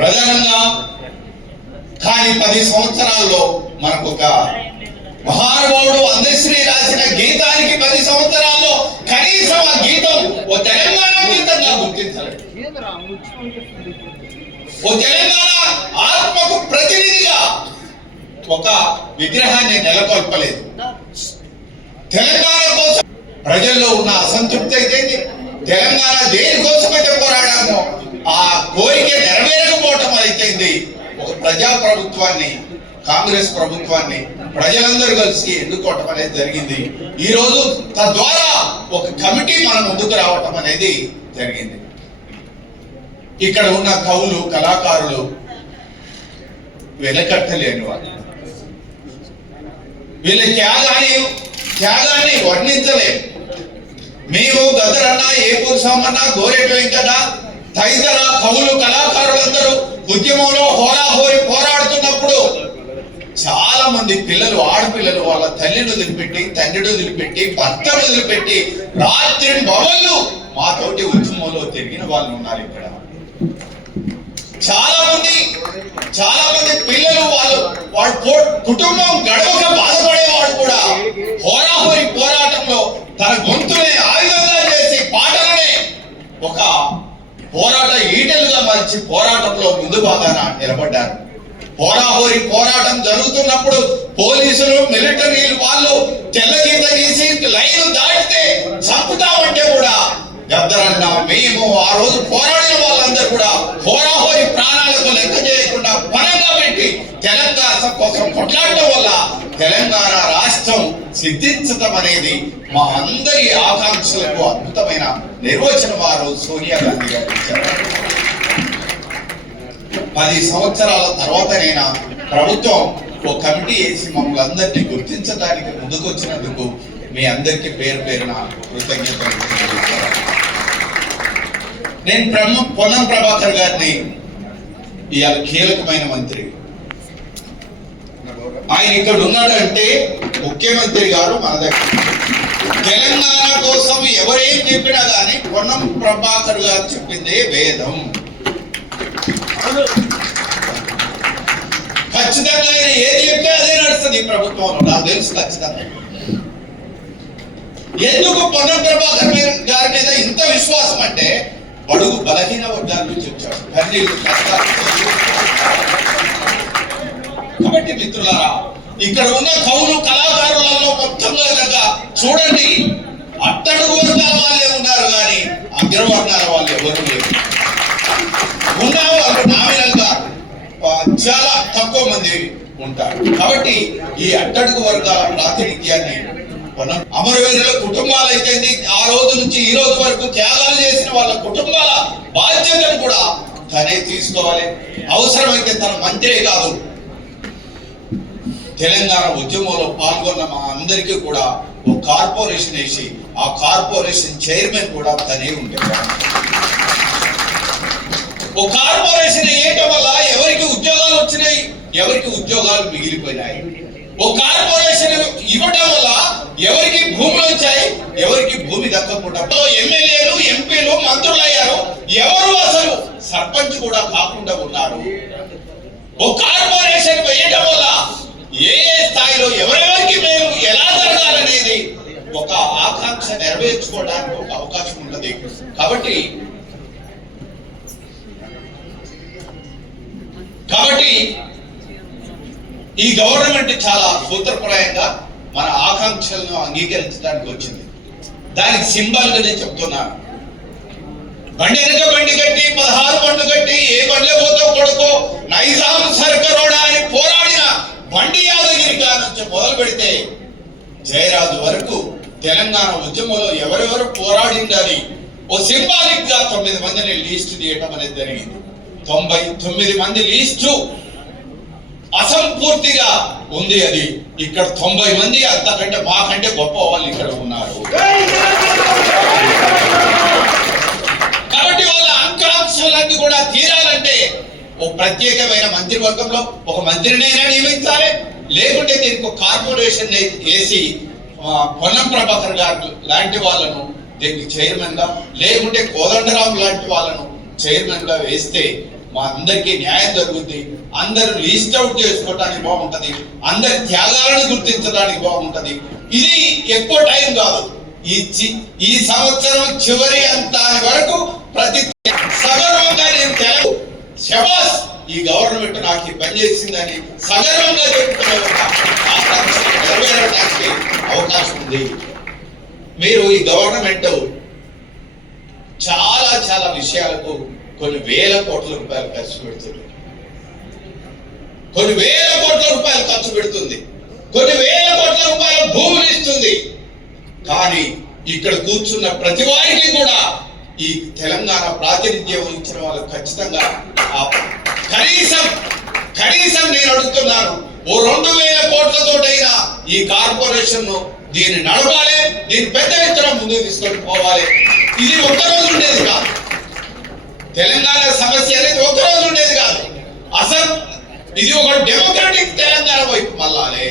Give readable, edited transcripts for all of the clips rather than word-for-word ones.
ప్రధానంగా కానీ 10 సంవత్సరాల్లో మనకు ఒక మహానుభావుడు అందశ్రీ రాసిన గీతానికి 10 సంవత్సరాల్లో కనీసం ఆ గీతం ఓ తెలంగాణ గీతంగా గుర్తించలేదు. ఓ తెలంగాణ ఆత్మకు ప్రతినిధిగా ఒక విగ్రహాన్ని నెలకొల్పలేదు. తెలంగాణ కోసం ప్రజల్లో ఉన్న అసంతృప్తి అయితే తెలంగాణ దేనికోసమైతే పోరాడామో ఆ కోరిక నెరవేరకపోవటం అయితే ఒక ప్రజా ప్రభుత్వాన్ని, కాంగ్రెస్ ప్రభుత్వాన్ని ప్రజలందరూ కలిసి ఎన్నుకోవటం అనేది జరిగింది. ఈ రోజు తద్వారా ఒక కమిటీ మన ముందుకు రావటం అనేది జరిగింది. ఇక్కడ ఉన్న కవులు, కళాకారులు వెలకట్టలేని వాళ్ళు. వీళ్ళ త్యాగాన్ని వర్ణించలేము. మేము గదరన్న, ఏపూరు సామన్న, గోరెటి వెంకట తదితర కవులు, కళాకారులందరూ ఉద్యమంలో హోరాహోరి పోరాడుతున్నప్పుడు చాలా మంది పిల్లలు, ఆడపిల్లలు వాళ్ళ తల్లిని వదిలిపెట్టి, తండ్రిని వదిలిపెట్టి, భర్తను వదిలిపెట్టి రాత్రి బవళ్ళు మాతోటి ఉద్యమంలో తిరిగిన వాళ్ళు ఉన్నారు. ఇక్కడ చాలా మంది పిల్లలు వాళ్ళ కుటుంబం గడవక బాధపడేవాడు కూడా హోరాహోరి పోరాటంలో తన గొంతునే ఆయుధంగా చేసి పాటలనే ఒక పోరాట ఈటలుగా మలిచి పోరాటంలో ముందు భాగాన నిలబడ్డారు. హోరాహోరి పోరాటం జరుగుతున్నప్పుడు పోలీసులు, మిలిటరీలు వాళ్ళు తెల్లగీత తీసి లైన్ దాటితే చంపుతామంటే కూడా గద్దరన్న, మేము ఆ రోజు పోరాడిన వాళ్ళందరూ కూడా హోరాహోరి ప్రాణాలకు లెక్క చేయకుండా బలంగా పెట్టి తెలంగాణ కోసం కొట్లాడటం వల్ల తెలంగాణ రాష్ట్రం సిద్ధించటం అనేది మా అందరి ఆకాంక్షలకు అద్భుతమైన నిర్వచనం వారు సోనియా గాంధీ గారు ఇచ్చారు. 10 సంవత్సరాల తర్వాతనైనా ప్రభుత్వం ఒక కమిటీ వేసి మమ్మల్ని అందరినీ గుర్తించడానికి ముందుకొచ్చినందుకు మీ అందరికీ పేరు పేరున కృతజ్ఞతలు. నేను పొన్నం ప్రభాకర్ గారిని ఇవాళ కీలకమైన మంత్రి, ఆయన ఇక్కడ ఉన్నాడంటే ముఖ్యమంత్రి గారు మన దగ్గర తెలంగాణ కోసం ఎవరేం చెప్పినా కానీ పొన్నం ప్రభాకర్ గారు చెప్పిందే వేదం. ఖచ్చితంగా ఆయన ఏది చెప్తే అదే నడుస్తుంది ఈ ప్రభుత్వంలో, నాకు తెలుసు ఖచ్చితంగా. ఎందుకు పొన్నం ప్రభాకర్ గారి మీద ఇంత విశ్వాసం అంటే బడుగు బలహీన వర్గాల నుంచి వచ్చాడు. కాబట్టి మిత్రులారా, ఇక్కడ ఉన్న కవులు, కళాకారులలో మొత్తంలో చూడండి, అట్టడుగు వర్గాల వాళ్ళే ఉన్నారు కానీ అగ్రవర్ణాల వాళ్ళు ఎవరు లేరు. ఉన్న వాళ్ళు నామినల్ గా చాలా తక్కువ మంది ఉంటారు. కాబట్టి ఈ అట్టడుగు వర్గాల ప్రాతినిధ్యాన్ని అమరవీరుల కుటుంబాలు అయితే ఆ రోజు నుంచి ఈ రోజు వరకు త్యాగాలు చేసిన వాళ్ళ కుటుంబాల బాధ్యతను కూడా తనే తీసుకోవాలి. అవసరమైతే తన మంత్రే కాదు, తెలంగాణ ఉద్యమంలో పాల్గొన్న మా అందరికీ కూడా ఒక కార్పొరేషన్ వేసి ఆ కార్పొరేషన్ చైర్మన్ కూడా తనే ఉంటాడు. ఒక కార్పొరేషన్ వేయటం వల్ల ఎవరికి ఉద్యోగాలు వచ్చినాయి, ఎవరికి ఉద్యోగాలు మిగిలిపోయినాయి. ఒక కార్పొరేషన్ ఇవ్వటం వల్ల ఎవరికి భూములు వచ్చాయి, ఎవరికి భూమి దక్కకుండా ఎమ్మెల్యేలు, ఎంపీలు, మంత్రులు అయ్యారు. ఎవరు అసలు సర్పంచ్ కూడా కాకుండా ఉన్నారు. ఒక కార్పొరేషన్ వేయటం వల్ల ఏ స్థాయిలో ఎవరెవరికి మేము ఎలా జరగాలనేది ఒక ఆకాంక్ష నెరవేర్చుకోవడానికి ఒక అవకాశం ఉన్నది. కాబట్టి ఈ గవర్నమెంట్ చాలా సూత్రప్రాయంగా మన ఆకాంక్షలను అంగీకరించడానికి వచ్చింది. దానికి సింబల్ గా నేను చెప్తున్నాను. బండి వెనక బండి కట్టి 16 బండ్లు కట్టి ఏ బండ్లే పోతో కొడుకో నైజాం సర్కరోడా అని పోరాడిన బండి యాదగిరి గారి నుంచి మొదలు పెడితే జయరాజు వరకు తెలంగాణ ఉద్యమంలో ఎవరెవరు పోరాడిందని ఓ సింబాలిక్ గా 9 మందిని లీస్ట్ తీయటం అనేది జరిగింది. 99 మంది లీస్టు అసంపూర్తిగా ఉంది. అది ఇక్కడ 90 మంది అంతకంటే మాకంటే గొప్ప వాళ్ళు ఇక్కడ ఉన్నారు. కాబట్టి వాళ్ళ ఆకాంక్షలన్నీ కూడా తీరాలంటే ఒక ప్రత్యేకమైన మంత్రివర్గంలో ఒక మంత్రినైనా నియమించాలి, లేకుంటే దీనికి ఒక కార్పొరేషన్ వేసి పొన్నం ప్రభాకర్ గారు లాంటి వాళ్ళను దీనికి చైర్మన్ గా, లేకుంటే కోదండరాం లాంటి వాళ్ళను చైర్మన్ గా వేస్తే మా అందరికీ న్యాయం జరుగుద్ది, అందరూ లిస్ట్ అవుట్ చేసుకోవడానికి బాగుంటది, అందరి త్యాగాలను గుర్తించడానికి బాగుంటది. ఇది ఎక్కువ టైం కాదు, ఈ సంవత్సరం చివరి అంతాని వరకు ప్రతి సగర్వంగా నేను తెలుగు శబాస్ ఈ గవర్నమెంట్ నాకు ఈ పని చేసిందని సగర్వంగా చెప్పుకునే నెరవేరడానికి అవకాశం ఉంది. మీరు ఈ గవర్నమెంట్ చాలా చాలా విషయాలకు కొన్ని వేల కోట్ల రూపాయలు ఖర్చు పెడుతుంది, కొన్ని వేల కోట్ల రూపాయలు ఖర్చు పెడుతుంది, కొన్ని వేల కోట్ల రూపాయల భూములు ఇస్తుంది. కానీ ఇక్కడ కూర్చున్న ప్రతి వారికి కూడా ఈ తెలంగాణ ప్రాతినిధ్యం వహించిన వాళ్ళు ఖచ్చితంగా కనీసం నేను అడుగుతున్నాను, ఓ 2000 కోట్లతోటైనా ఈ కార్పొరేషన్ దీన్ని నడపాలి, దీన్ని పెద్ద ఎత్తున ముందుకు తీసుకొని పోవాలి. ఇది ఒక్కరోజు ఉండేది కాదు, తెలంగాణ సమస్య అనేది ఒక్కరోజు ఉండేది కాదు. అసలు ఇది ఒక డెమోక్రటిక్ తెలంగాణ వైపు మళ్ళాలి.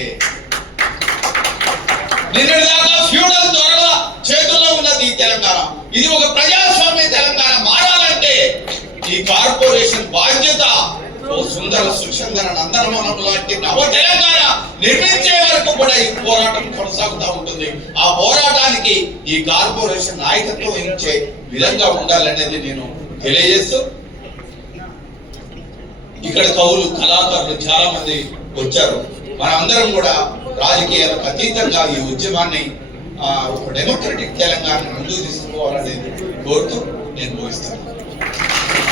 నిన్నటిదాకా ఫ్యూడల్ దొరల చేతుల్లో ఉన్నది ఈ తెలంగాణ, ఇది ఒక ప్రజాస్వామ్య తెలంగాణ మారాలంటే ఈ కార్పొరేషన్ బాధ్యత ఓ సుందర సుచందర నందనవనం లాంటి నవ తెలంగాణ నిర్మించే వరకు కూడా ఈ పోరాటం కొనసాగుతూ ఉంటుంది. ఆ పోరాటానికి ఈ కార్పొరేషన్ నాయకత్వం వహించే విధంగా ఉండాలనేది నేను తెలియజేస్తూ, ఇక్కడ కవులు కళాకారులు చాలా మంది వచ్చారు. మనందరం కూడా రాజకీయాలకు అతీతంగా ఈ ఉద్యమాన్ని ఒక డెమోక్రటిక్ తెలంగాణ ముందుకు తీసుకుపోవాలనేది కోరుతూ నేను ముగిస్తాను.